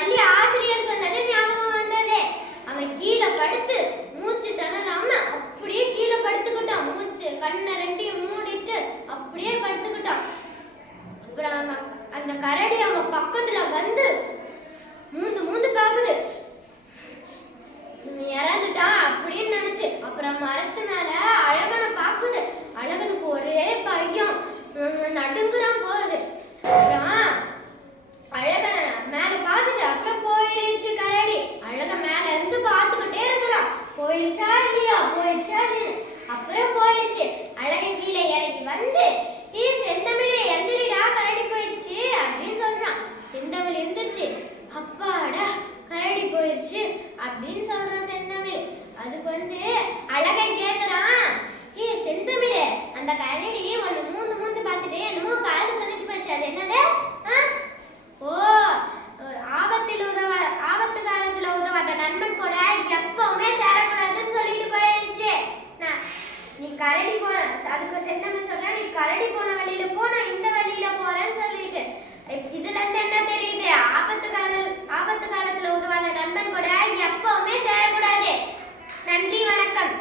பள்ளி ஆசிரியர் சொன்னது ஞாபகம் வந்தது. அவன் கீழே படுத்து மூச்சு திணறாம அப்படியே கீழே படுத்துக்கிட்டான். மூச்சு கண்ணை ரெண்டையும் மூடிட்டு அப்படியே படுத்துக்கிட்டான். அப்புறம் அந்த கரடி அவன் பக்கத்துல வந்து மூந்து மூந்து பாக்குது. இறந்துட்டான் அப்படின்னு நினைச்சு. அப்புறம் மரத்து மேல அழகனை பாக்குது. அழகனுக்கு ஒரே பையம், நடுங்குறான் போகுது. அப்புறம் அழகனை மேல பாத்துட்டு அப்புறம் போயிருச்சு கரடி. அழக மேல இருந்து பாத்துக்கிட்டே இருக்கிறான். போயிருச்சா இல்லையா, போயிருச்சா இல்லையா. அப்புறம் போயிருச்சு. அழகன் கீழே இறங்கி வந்து, செந்தமிழே எந்திரிடா, கரடி போயிடுச்சு அப்படின்னு சொல்றான். செந்தமிழ் எந்திரிச்சு, அப்பாடா கரடி போயிடுச்சு அப்படின்னு சொல்றான் செந்தமிழ். அதுக்கு வந்து அழகன் கேக்குறான், செந்தமிழே, அந்த கரடி ஒன்னு மூந்து மூந்து பார்த்துட்டு என்னமோ காது சொல்லிட்டு போச்சு, அது என்னது? ஓ, ஆபத்து காலத்துல உதவாத நண்பன் கூட எப்பவுமே சேரக்கூடாதுன்னு சொல்லிட்டு போயிருச்சு. நீ கரடி போன, அதுக்கு செந்தமிழ் சொல்ற, நீ கரடி போன வழியில போ, நான் இந்த வழியில போறேன்னு சொல்லிட்டு. இதுல இருந்து என்ன தெரியுது? ஆபத்து காலத்துல உதவாத நண்பன் கூட எப்பவுமே சேரக்கூடாது. நன்றி, வணக்கம்.